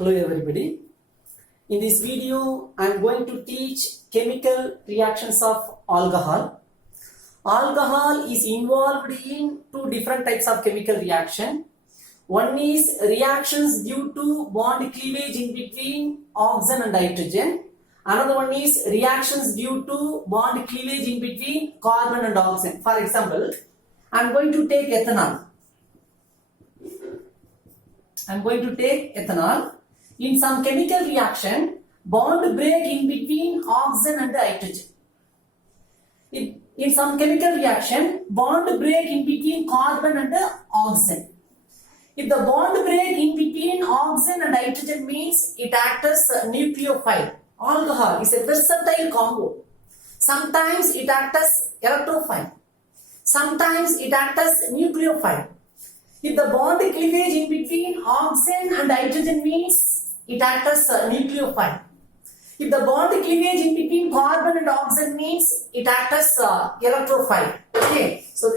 Hello everybody. In this video, I am going to teach chemical reactions of alcohol. Alcohol is involved in two different types of chemical reaction. One is reactions due to bond cleavage in between oxygen and hydrogen. Another one is reactions due to bond cleavage in between carbon and oxygen. For example, I am going to take ethanol. In some chemical reaction, bond break in between oxygen and hydrogen. In some chemical reaction, bond break in between carbon and oxygen. If the bond break in between oxygen and hydrogen means it acts as a nucleophile. Alcohol is a versatile compound. Sometimes it acts as electrophile. Sometimes it acts as nucleophile. If the bond cleavage in between oxygen and hydrogen means it acts as a nucleophile. If the bond cleavage in between carbon and oxygen means it acts as a electrophile. Okay, so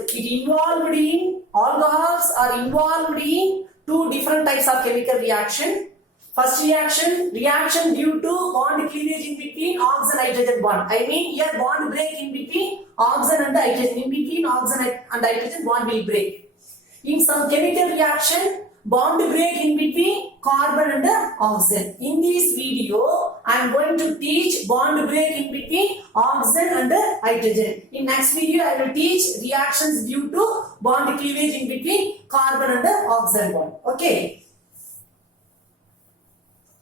alcohols are involved in two different types of chemical reaction. First reaction due to bond cleavage in between oxygen and hydrogen bond. I mean here bond break in between oxygen and hydrogen. In between oxygen and hydrogen bond will break. In some chemical reaction, bond break in between carbon and oxygen. In this video, I am going to teach bond break in between oxygen and hydrogen. In next video, I will teach reactions due to bond cleavage in between carbon and oxygen bond. Okay.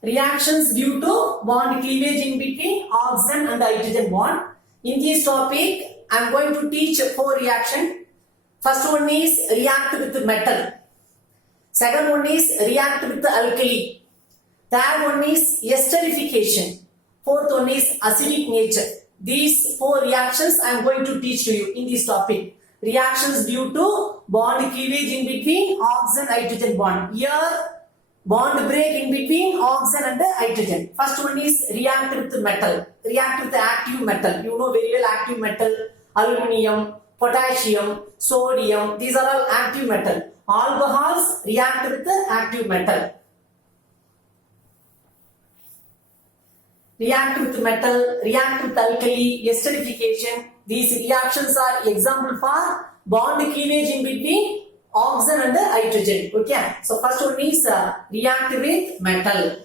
Reactions due to bond cleavage in between oxygen and hydrogen bond. In this topic, I am going to teach 4 reactions. First one is react with metal. Second one is react with alkali. Third one is esterification. Fourth one is acidic nature. These 4 reactions I am going to teach to you in this topic. Reactions due to bond cleavage in between oxygen and hydrogen bond. Here bond break in between oxygen and hydrogen. First one is react with metal. React with active metal. You know very well active metal. Aluminium, potassium, sodium, these are all active metal. Alcohols react with active metal. React with metal, react with alkali, esterification. These reactions are example for bond cleavage in between oxygen and hydrogen. Okay. So first one is react with metal.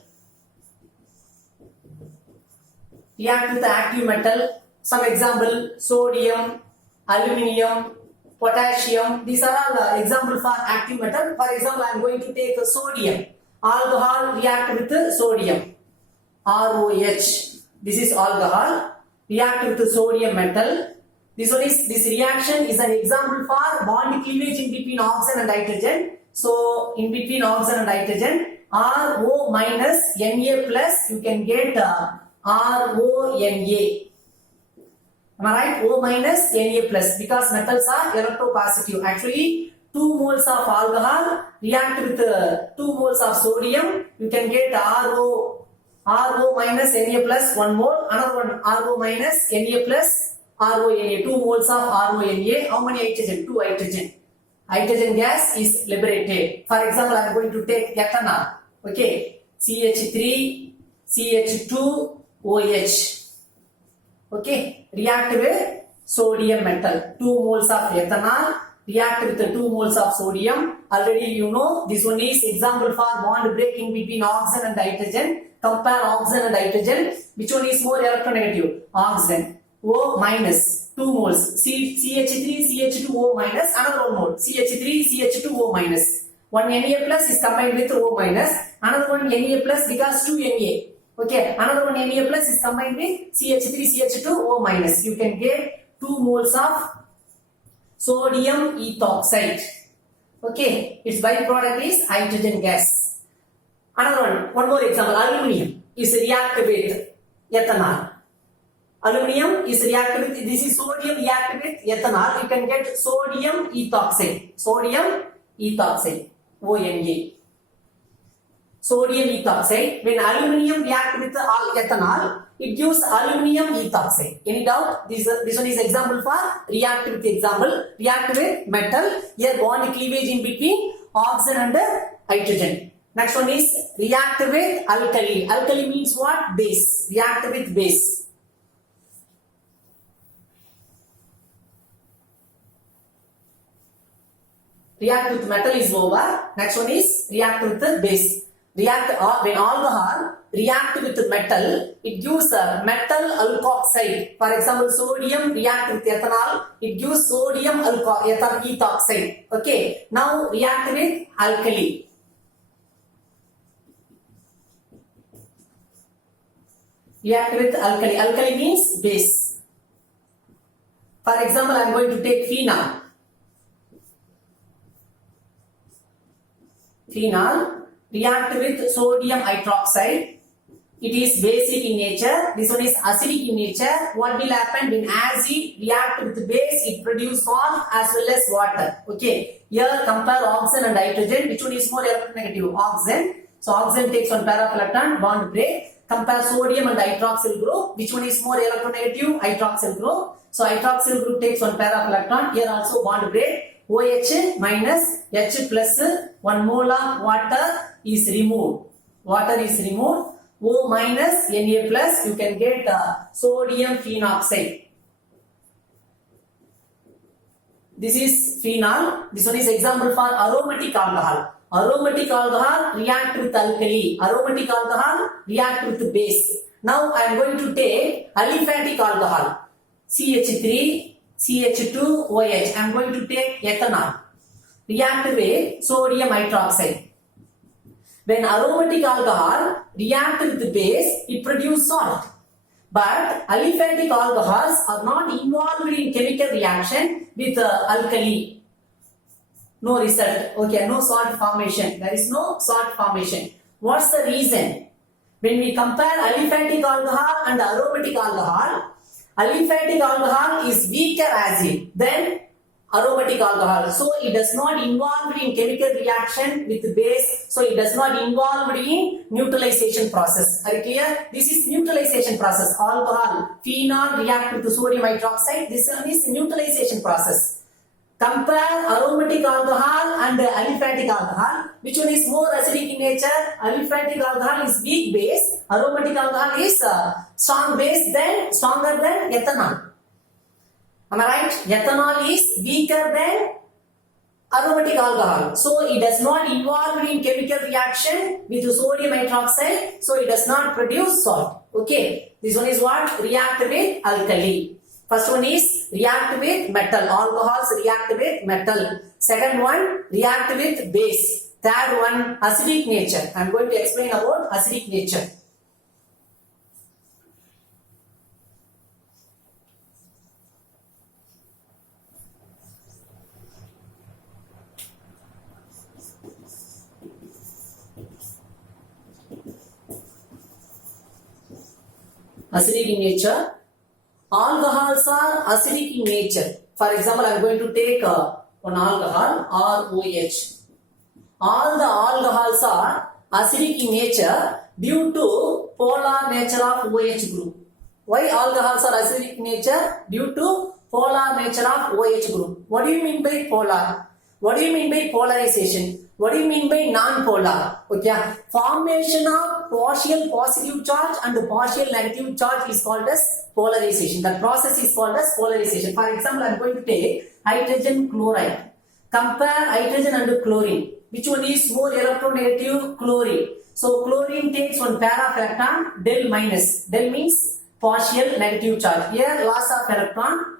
React with active metal. Some example sodium, aluminium, potassium, these are all example for active metal. For example, I am going to take sodium. Alcohol react with sodium. ROH. This is alcohol. React with sodium metal. This reaction is an example for bond cleavage in between oxygen and hydrogen. So in between oxygen and hydrogen, RO minus Na plus, you can get RONA. Am I right? O minus Na plus, because metals are electropositive. Actually, 2 moles of alcohol react with 2 moles of sodium. You can get RO minus Na plus 1 mole. Another one RO minus Na plus RONA. 2 moles of RONA. How many hydrogen? 2 hydrogen. Hydrogen gas is liberated. For example, I am going to take ethanol. Okay. CH3, CH2, OH. Okay, react with sodium metal. 2 moles of ethanol react with 2 moles of sodium. Already you know this one is example for bond breaking between oxygen and hydrogen. Compare oxygen and hydrogen. Which one is more electronegative? Oxygen. O minus 2 moles. CH3 CH2O minus. Another 1 mole. CH3 CH2O minus. One Na plus is combined with O minus. Another one Na plus because 2 Na. Okay, another one Na plus is combined with CH3, CH2O minus. You can get 2 moles of sodium ethoxide. Okay, its byproduct is hydrogen gas. Another one more example. Aluminium is react with ethanol. Aluminium is react with, this is sodium react with ethanol. You can get sodium ethoxide. Sodium ethoxide, ONA. Sodium ethoxide. When aluminium react with ethanol, it gives aluminium ethoxide. Any doubt? This one is example for react with metal. Here bond cleavage in between oxygen and hydrogen. Next one is react with alkali. Alkali means what? Base. React with base. React with metal is over. Next one is react with the base. React when alcohol react with metal, it gives a metal alkoxide. For example, sodium react with ethanol, it gives sodium ethoxide. Okay. Now react with alkali. React with alkali. Alkali means base. For example, I am going to take phenol. Phenol react with sodium hydroxide. It is basic in nature. This one is acidic in nature. What will happen when acid react with base? It produce salt as well as water. Okay. Here compare oxygen and hydrogen. Which one is more electronegative? Oxygen. So oxygen takes one pair of electron, bond break. Compare sodium and hydroxyl group. Which one is more electronegative? Hydroxyl group. So hydroxyl group takes one pair of electron. Here also bond break. OH minus H plus 1 mole of water is removed. Water is removed. O minus Na plus, you can get sodium phenoxide. This is phenol. This one is example for aromatic alcohol. Aromatic alcohol react with alkali. Aromatic alcohol react with base. Now I am going to take aliphatic alcohol. CH3, CH2OH. I am going to take ethanol. React with sodium hydroxide. When aromatic alcohol react with the base, it produces salt. But aliphatic alcohols are not involved in chemical reaction with alkali. No result. Okay, no salt formation. There is no salt formation. What's the reason? When we compare aliphatic alcohol and aromatic alcohol, aliphatic alcohol is weaker acid than aromatic alcohol. So it does not involve in chemical reaction with base. So it does not involve in neutralization process. Are you clear? This is neutralization process. Alcohol, phenol react with sodium hydroxide. This one is neutralization process. Compare aromatic alcohol and aliphatic alcohol. Which one is more acidic in nature? Aliphatic alcohol is weak base. Aromatic alcohol is strong base stronger than ethanol. Am I right? Ethanol is weaker than aromatic alcohol. So it does not involve in chemical reaction with sodium hydroxide. So it does not produce salt. Okay. This one is what? React with alkali. First one is react with metal. Alcohols react with metal. Second one, react with base. Third one, acidic nature. I am going to explain about acidic nature. Acidic in nature. Alcohols are acidic in nature. For example, I am going to take one alcohol, ROH. All the alcohols are acidic in nature due to polar nature of OH group. Why alcohols are acidic in nature? Due to polar nature of OH group. What do you mean by polar? What do you mean by polarization? What do you mean by non-polar? Okay, formation of partial positive charge and partial negative charge is called as polarization. That process is called as polarization. For example, I am going to take hydrogen chloride. Compare hydrogen and chlorine. Which one is more electronegative? Chlorine. So chlorine takes one pair of electron, del minus. Del means partial negative charge. Here loss of electron,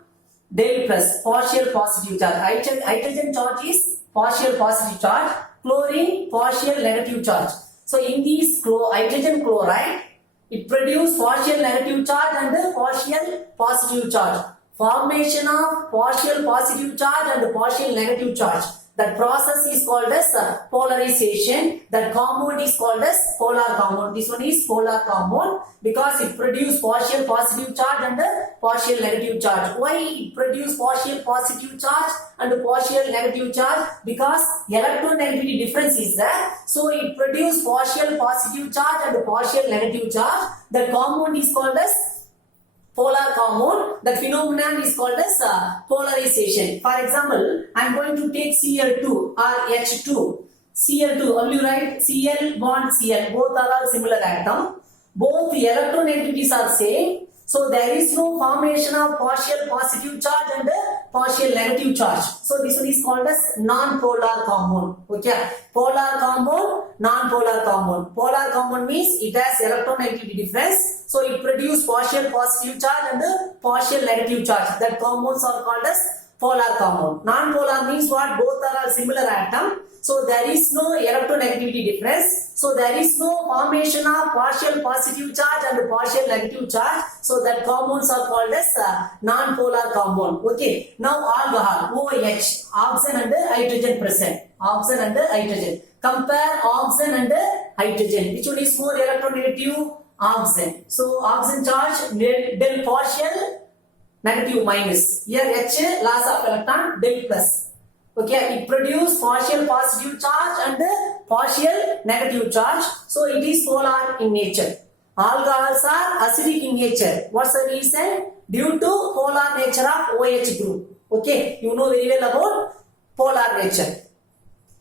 del plus, partial positive charge. Hydrogen charge is partial positive charge. Chlorine, partial negative charge. So in these hydrogen chloride, it produces partial negative charge and partial positive charge. Formation of partial positive charge and partial negative charge. That process is called as polarization. That compound is called as polar compound. This one is polar compound because it produces partial positive charge and partial negative charge. Why it produces partial positive charge and partial negative charge? Because electronegativity difference is there. So it produces partial positive charge and partial negative charge. The compound is called as polar compound. That phenomenon is called as polarization. For example, I am going to take Cl2 or H2. Cl2, how will you write? Cl bond Cl, both are similar atom. Both the electronegativities are same. So there is no formation of partial positive charge and partial negative charge. So this one is called as non-polar compound. Okay, polar compound, non-polar compound. Polar compound means it has electronegativity difference. So it produces partial positive charge and partial negative charge. That compounds are called as polar compound. Non-polar means what? Both are similar atom. So there is no electronegativity difference. So there is no formation of partial positive charge and partial negative charge. So that compounds are called as non-polar compound. Okay. Now alcohol, OH, oxygen and hydrogen present. Oxygen and hydrogen. Compare oxygen and hydrogen. Which one is more electronegative? Oxygen. So oxygen charge del partial negative minus. Here H loss of electron del plus. Okay, it produces partial positive charge and partial negative charge. So it is polar in nature. Alcohols are acidic in nature. What's the reason? Due to polar nature of OH group. Okay, you know very well about polar nature.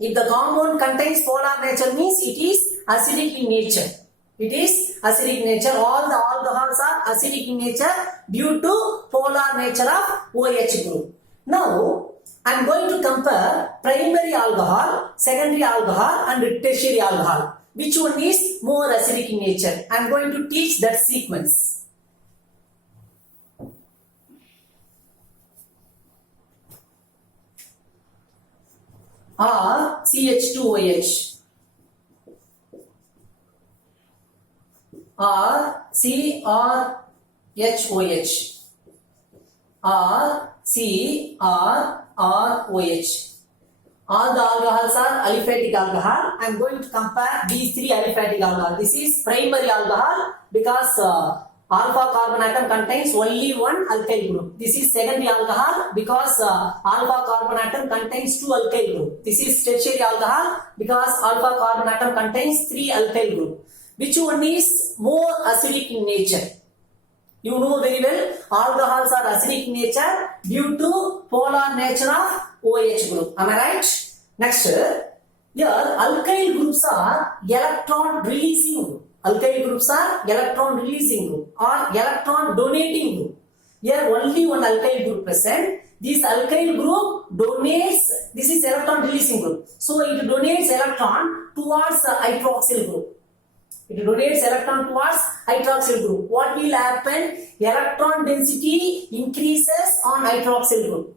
If the compound contains polar nature means it is acidic in nature. It is acidic in nature. All the alcohols are acidic in nature due to polar nature of OH group. Now, I am going to compare primary alcohol, secondary alcohol and tertiary alcohol. Which one is more acidic in nature? I am going to teach that sequence. R CH2OH. R CrHOH. R CrROH. All the alcohols are aliphatic alcohol. I am going to compare these three aliphatic alcohol. This is primary alcohol because alpha carbon atom contains only one alkyl group. This is secondary alcohol because alpha carbon atom contains two alkyl group. This is tertiary alcohol because alpha carbon atom contains three alkyl group. Which one is more acidic in nature? You know very well, alcohols are acidic in nature due to polar nature of OH group. Am I right? Next, here alkyl groups are electron releasing group. Alkyl groups are electron releasing group or electron donating group. Here only one alkyl group present. This alkyl group donates, this is electron releasing group. So it donates electron towards the hydroxyl group. It donates electron towards hydroxyl group. What will happen? Electron density increases on hydroxyl group.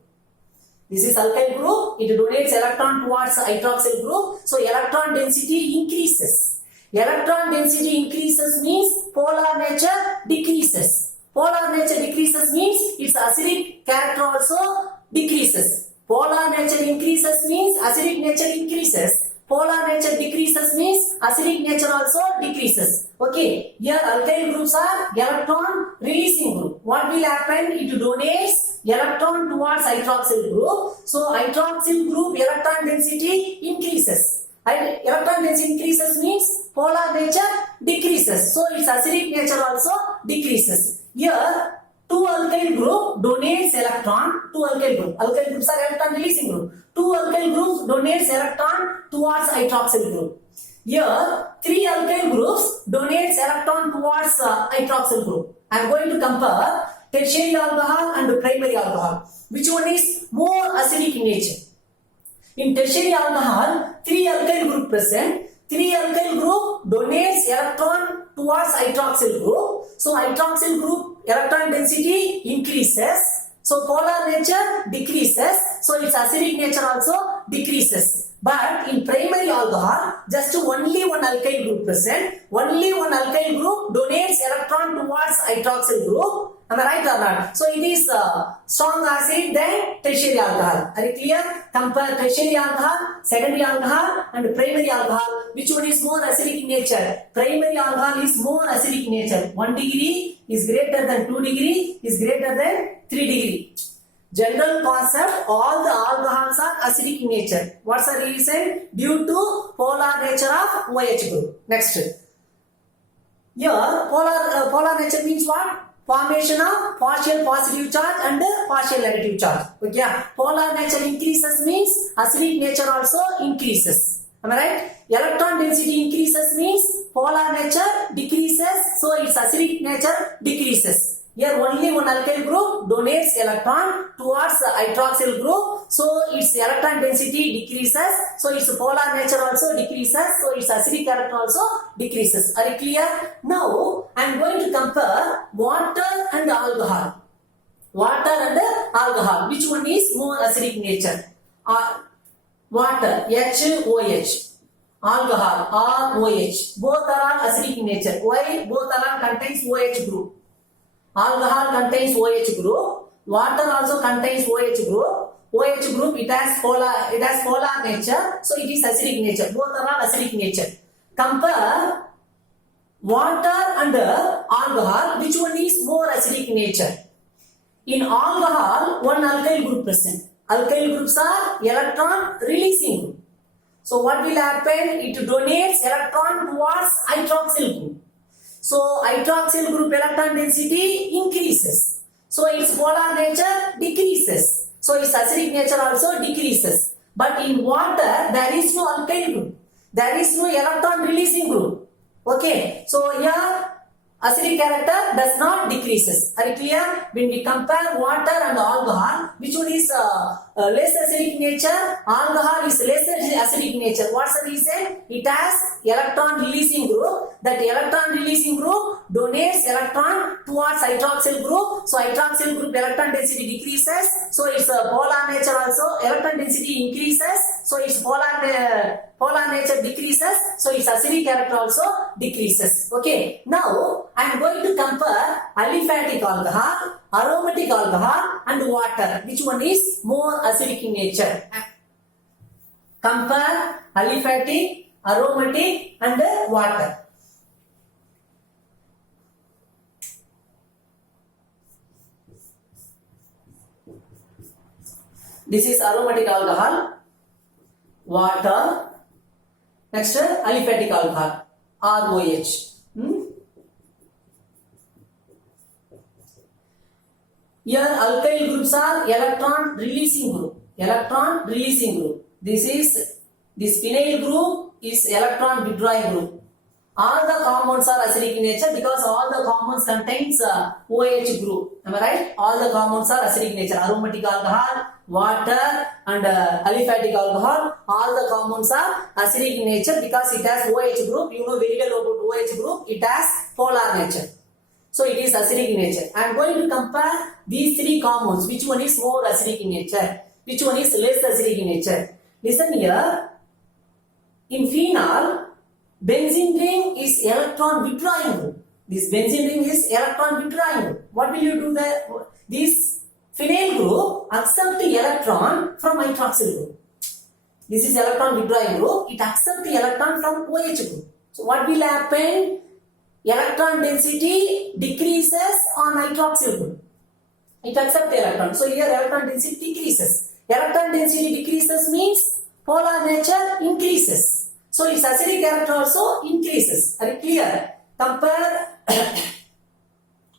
This is alkyl group. It donates electron towards hydroxyl group. So electron density increases. Electron density increases means polar nature decreases. Polar nature decreases means its acidic character also decreases. Polar nature increases means acidic nature increases. Polar nature decreases means acidic nature also decreases. Okay, here alkyl groups are electron releasing group. What will happen? It donates electron towards hydroxyl group. So hydroxyl group electron density increases. Electron density increases means polar nature decreases. So its acidic nature also decreases. Here 2 alkyl group donates electron. 2 alkyl group. Alkyl groups are electron releasing group. 2 alkyl groups donates electron towards hydroxyl group. Here 3 alkyl groups donates electron towards hydroxyl group. I am going to compare tertiary alcohol and primary alcohol. Which one is more acidic in nature? In tertiary alcohol, 3 alkyl group present. 3 alkyl group donates electron towards hydroxyl group. So hydroxyl group electron density increases. So polar nature decreases. So its acidic nature also decreases. But in primary alcohol, just only one alkyl group present. Only one alkyl group donates electron towards hydroxyl group. Am I right or not? So it is strong acid than tertiary alcohol. Are you clear? Compare tertiary alcohol, secondary alcohol and primary alcohol. Which one is more acidic in nature? Primary alcohol is more acidic in nature. 1 degree is greater than 2 degree is greater than 3 degree. General concept, all the alcohols are acidic in nature. What's the reason? Due to polar nature of OH group. Next. Here, polar nature means what? Formation of partial positive charge and partial negative charge. Okay. Polar nature increases means acidic nature also increases. Am I right? Electron density increases means polar nature decreases, so its acidic nature decreases. Here only one alkyl group donates electron towards the hydroxyl group, so its electron density decreases, so its polar nature also decreases, so its acidic character also decreases. Are you clear? Now I am going to compare water and alcohol. Water and alcohol, which one is more acidic nature? Water, HOH. Alcohol, ROH. Both are acidic in nature. Why? Both are contains OH group. Alcohol contains OH group. Water also contains OH group. OH group, it has polar nature, so it is acidic nature. Both are acidic nature. Compare water and alcohol, which one is more acidic nature? In alcohol, one alkyl group present. Alkyl groups are electron releasing group. So what will happen? It donates electron towards hydroxyl group. So hydroxyl group electron density increases. So its polar nature decreases. So its acidic nature also decreases. But in water, there is no alkyl group. There is no electron releasing group. Okay. So here acidic character does not decreases. Are you clear? When we compare water and alcohol, which one is less acidic nature? Alcohol is less acidic nature. What's the reason? It has electron releasing group. That electron releasing group donates electron towards hydroxyl group. So hydroxyl group electron density decreases. So its polar nature also electron density increases. So its polar nature decreases. So its acidic character also decreases. Okay. Now I am going to compare aliphatic alcohol, aromatic alcohol and water. Which one is more acidic in nature? Compare aliphatic, aromatic and water. This is aromatic alcohol, water. Next aliphatic alcohol, ROH. Here alkyl groups are electron releasing group. Electron releasing group. This phenyl group is electron withdrawing group. All the compounds are acidic in nature because all the compounds contains OH group. Am I right? All the compounds are acidic in nature. Aromatic alcohol, water and aliphatic alcohol. All the compounds are acidic in nature because it has OH group. You know very well about OH group. It has polar nature. So it is acidic in nature. I am going to compare these three compounds. Which one is more acidic in nature? Which one is less acidic in nature? Listen here. In phenol, benzene ring is electron withdrawing group. This benzene ring is electron withdrawing group. What will you do there? This phenyl group accepts the electron from hydroxyl group. This is electron withdrawing group. It accepts the electron from OH group. So what will happen? Electron density decreases on hydroxyl group. It accepts the electron. So here electron density decreases. Electron density decreases means polar nature increases. So its acidic character also increases. Are you clear? Compare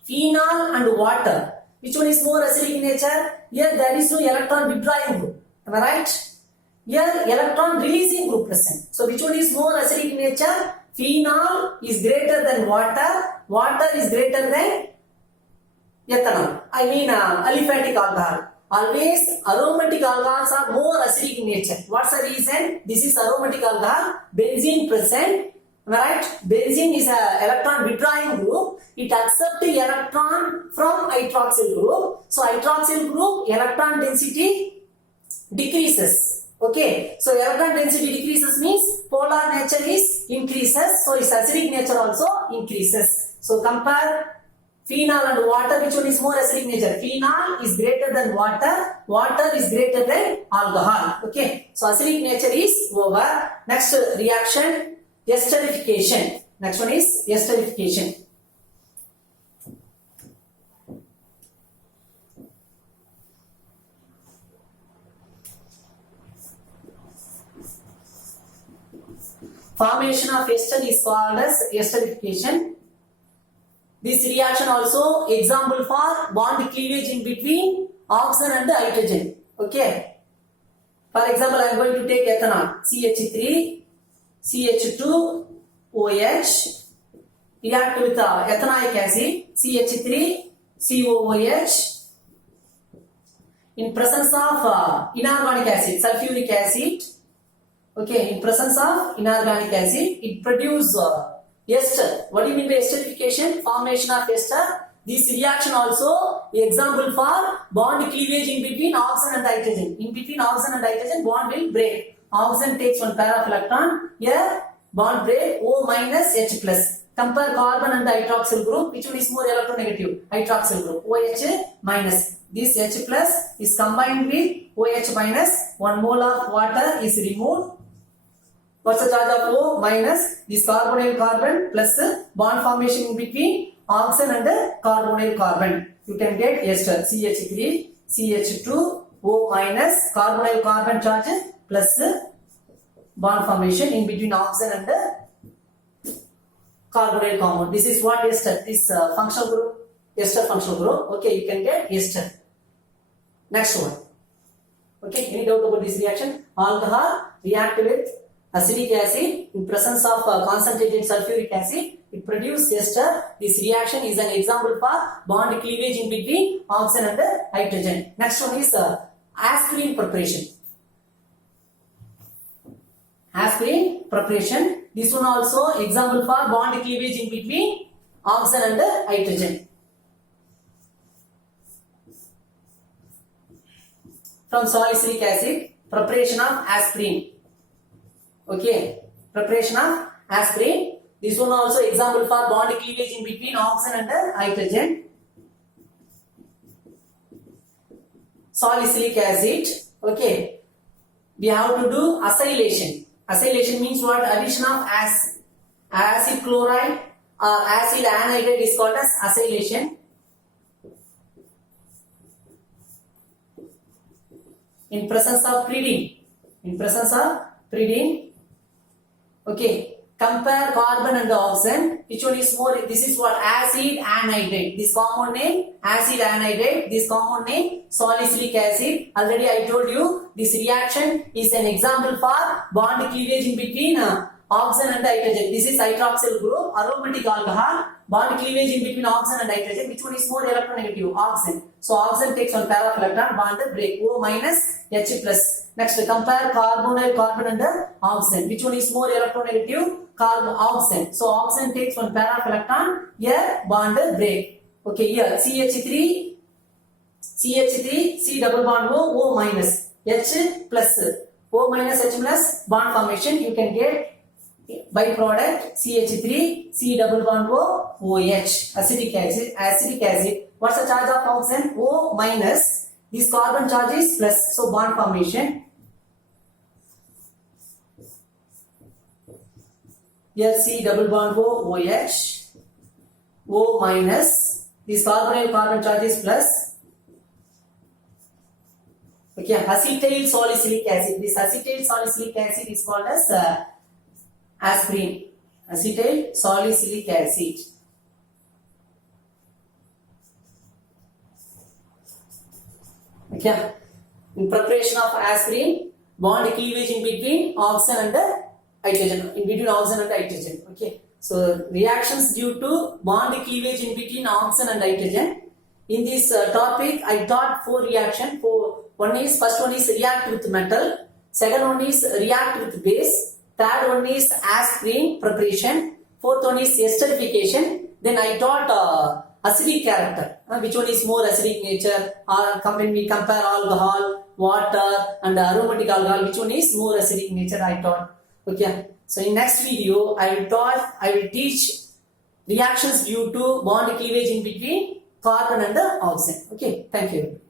phenol and water. Which one is more acidic in nature? Here there is no electron withdrawing group. Am I right? Here electron releasing group present. So which one is more acidic in nature? Phenol is greater than water. Water is greater than ethanol. I mean aliphatic alcohol. Always aromatic alcohols are more acidic in nature. What's the reason? This is aromatic alcohol. Benzene present. Am I right? Benzene is an electron withdrawing group. It accepts the electron from hydroxyl group. So hydroxyl group electron density decreases. Okay. So electron density decreases means polar nature is increases. So its acidic nature also increases. So compare phenol and water. Which one is more acidic nature? Phenol is greater than water. Water is greater than alcohol. Okay. So acidic nature is over. Next reaction, esterification. Next one is esterification. Formation of ester is called as esterification. This reaction also example for bond cleavage in between oxygen and hydrogen. Okay. For example, I am going to take ethanol, CH3, CH2OH react with ethanoic acid CH3COOH in presence of inorganic acid sulfuric acid. Okay, in presence of inorganic acid it produce ester. What do you mean by esterification? Formation of ester. This reaction also example for bond cleavage in between oxygen and hydrogen. In between oxygen and hydrogen bond will break. Oxygen takes one pair of electron. Here bond break O minus H plus. Compare carbon and the hydroxyl group. Which one is more electronegative? Hydroxyl group. OH minus. This H plus is combined with OH minus. 1 mole of water is removed. What's the charge of O minus? This carbonyl carbon plus bond formation in between oxygen and carbonyl carbon. You can get ester CH3, CH2, O minus carbonyl carbon charge plus bond formation in between oxygen and carbonyl compound. This is what ester. This functional group, ester functional group. Okay, you can get ester. Next one. Okay, any doubt about this reaction? Alcohol react with acidic acid in presence of concentrated sulfuric acid. It produces ester. This reaction is an example for bond cleavage in between oxygen and hydrogen. Next one is aspirin preparation. Aspirin preparation. This one also example for bond cleavage in between oxygen and hydrogen. From salicylic acid, preparation of aspirin. Okay, preparation of aspirin. This one also example for bond cleavage in between oxygen and hydrogen. Salicylic acid. Okay, we have to do acylation. Acylation means what? Addition of acid chloride or acid anhydride is called as acylation. In presence of pyridine. In presence of pyridine. Okay, compare carbon and oxygen. Which one is more? This is what? Acid anhydride. This compound name acid anhydride. This compound name salicylic acid. Already I told you this reaction is an example for bond cleavage in between oxygen and hydrogen. This is hydroxyl group, aromatic alcohol. Bond cleavage in between oxygen and hydrogen. Which one is more electronegative? Oxygen. So oxygen takes one pair of electron, bond break. O minus H plus. Next, compare carbonyl carbon and oxygen. Which one is more electronegative? Oxygen. So oxygen takes one pair of electron. Here bond break. Okay, here CH3, C double bond O minus H plus. O minus H plus bond formation. You can get byproduct CH3, C double bond OH. Acidic acid. What's the charge of oxygen? O minus. This carbon charge is plus. So bond formation. Here C double bond OH. O minus. This carbonyl carbon charge is plus. Okay, acetyl salicylic acid. This acetyl salicylic acid is called as aspirin. Acetyl salicylic acid. Okay, in preparation of aspirin, bond cleavage in between oxygen and hydrogen. In between oxygen and hydrogen. Okay, so reactions due to bond cleavage in between oxygen and hydrogen. In this topic, I taught 4 reactions. First one is react with metal. Second one is react with base. Third one is aspirin preparation. Fourth one is esterification. Then I taught acidic character. Which one is more acidic nature? Or when we compare alcohol, water and aromatic alcohol, which one is more acidic nature? I taught. Okay. So in next video, I will teach reactions due to bond cleavage in between carbon and oxygen. Okay. Thank you.